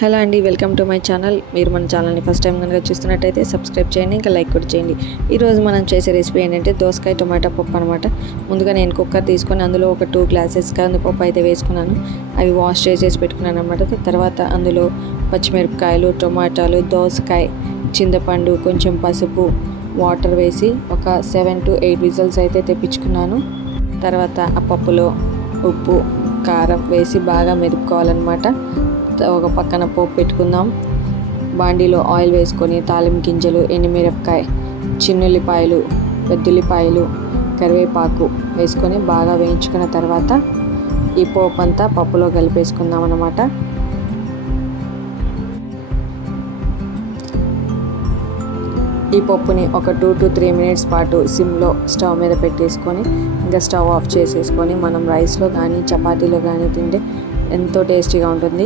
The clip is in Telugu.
హలో అండి, వెల్కమ్ టు మై ఛానల్. మీరు మన ఛానల్ని ఫస్ట్ టైం కనుక చూస్తున్నట్టయితే సబ్స్క్రైబ్ చేయండి, ఇంకా లైక్ కూడా చేయండి. ఈరోజు మనం చేసే రెసిపీ ఏంటంటే దోసకాయ టొమాటో పప్పు అనమాట. ముందుగా నేను కుక్కర్ తీసుకొని అందులో ఒక 2 గ్లాసెస్ కందిపప్పు అయితే వేసుకున్నాను. అవి వాష్ చేసేసి పెట్టుకున్నాను అనమాట. తర్వాత అందులో పచ్చిమిరపకాయలు, టొమాటాలు, దోసకాయ, చింతపండు, కొంచెం పసుపు, వాటర్ వేసి ఒక 7 to 8 విజిల్స్ అయితే తెప్పించుకున్నాను. తర్వాత ఆ పప్పులో ఉప్పు, కారం వేసి బాగా మెదుపుకోవాలన్నమాట. ఒక పక్కన పోపు పెట్టుకుందాం. బాండీలో ఆయిల్ వేసుకొని తాలింపు గింజలు, ఎండుమిరపకాయ, చిన్నుల్లిపాయలు, పెద్దుల్లిపాయలు, కరివేపాకు వేసుకొని బాగా వేయించుకున్న తర్వాత ఈ పోపు అంతా పప్పులో కలిపేసుకుందాం అన్నమాట. ఈ పప్పుని ఒక 2 to 3 మినిట్స్ పాటు సిమ్లో స్టవ్ మీద పెట్టేసుకొని ఇంకా స్టవ్ ఆఫ్ చేసేసుకొని మనం రైస్లో కానీ చపాతీలో కానీ తింటే ఎంతో టేస్టీగా ఉంటుంది.